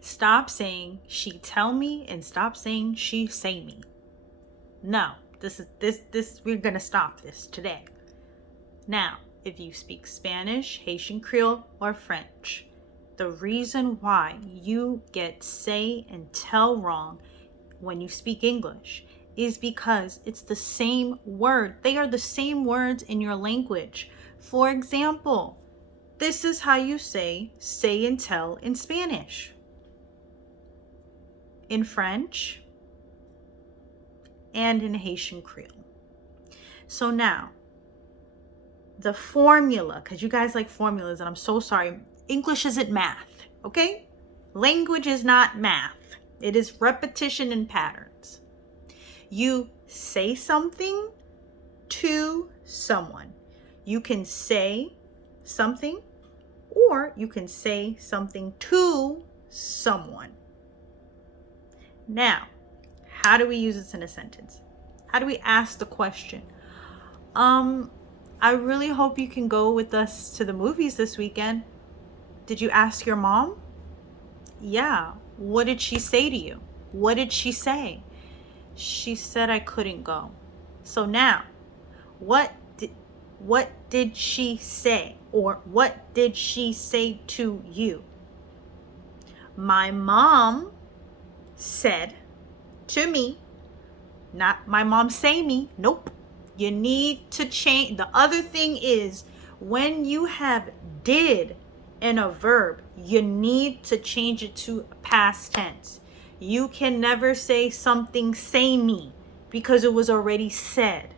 Stop saying she tell me and stop saying she say me. No, this we're going to stop this today. Now, if you speak Spanish, Haitian Creole, or French, the reason why you get say and tell wrong when you speak English is because it's the same word. They are the same words in your language. For example, this is how you say and tell in Spanish, in French, and in Haitian Creole. So now, the formula, because you guys like formulas, and I'm so sorry, English isn't math, okay? Language is not math. It is repetition and patterns. You say something to someone. You can say something, or you can say something to someone. Now, how do we use this in a sentence? How do we ask the question? I really hope you can go with us to the movies this weekend. Did you ask your mom? Yeah. What did she say to you? What did she say? She said I couldn't go. So now, what did she say? Or what did she say to you? My mom said to me, not my mom say me. Nope. You need to change. The other thing is, when you have did in a verb, you need to change it to past tense. You can never say something say me because it was already said.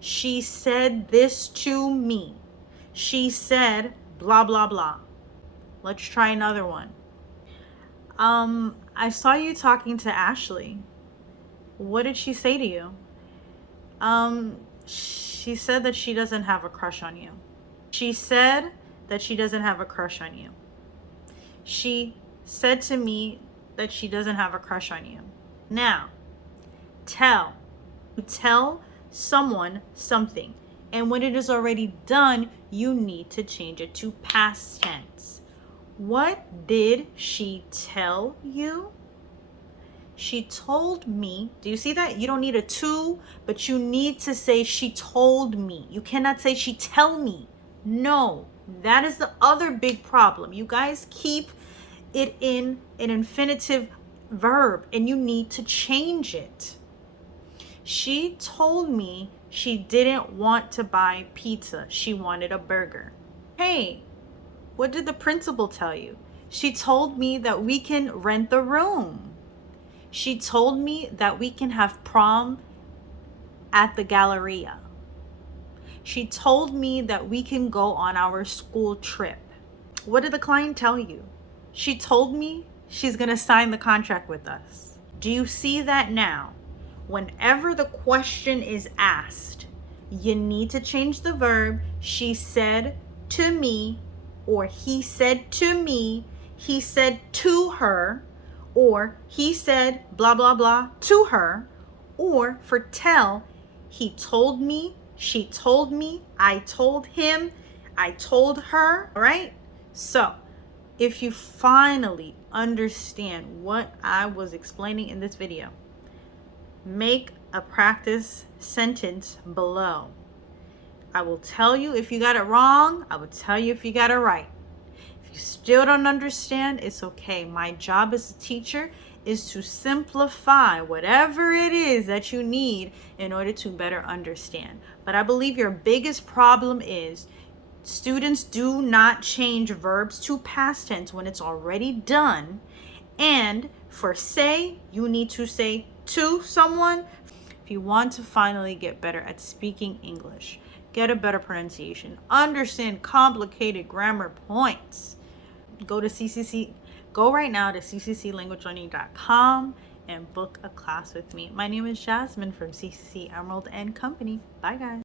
She said this to me. She said blah, blah, blah. Let's try another one. I saw you talking to Ashley. What did she say to you? She said that she doesn't have a crush on you. She said that she doesn't have a crush on you. She said to me that she doesn't have a crush on you. Now, tell. Tell someone something. And when it is already done, you need to change it to past tense. What did she tell you? She told me. Do you see that? You don't need a to, but you need to say she told me. You cannot say she tell me. No, that is the other big problem. You guys keep it in an infinitive verb and you need to change it. She told me she didn't want to buy pizza. She wanted a burger. Hey, what did the principal tell you? She told me that we can rent the room. She told me that we can have prom at the Galleria. She told me that we can go on our school trip. What did the client tell you? She told me she's going to sign the contract with us. Do you see that now? Whenever the question is asked, you need to change the verb. She said to me, or he said to me, he said to her, or he said blah, blah, blah to her, or for tell, he told me, she told me, I told him, I told her, all right? So if you finally understand what I was explaining in this video, make a practice sentence below. I will tell you if you got it wrong. I will tell you if you got it right. If you still don't understand, it's okay. My job as a teacher is to simplify whatever it is that you need in order to better understand. But I believe your biggest problem is students do not change verbs to past tense when it's already done. And for say, you need to say to someone. If you want to finally get better at speaking English, get a better pronunciation, understand complicated grammar points, go right now to ccclanguagelearning.com and book a class with me. My name is Jasmin from CCC Emerald and Company. Bye guys.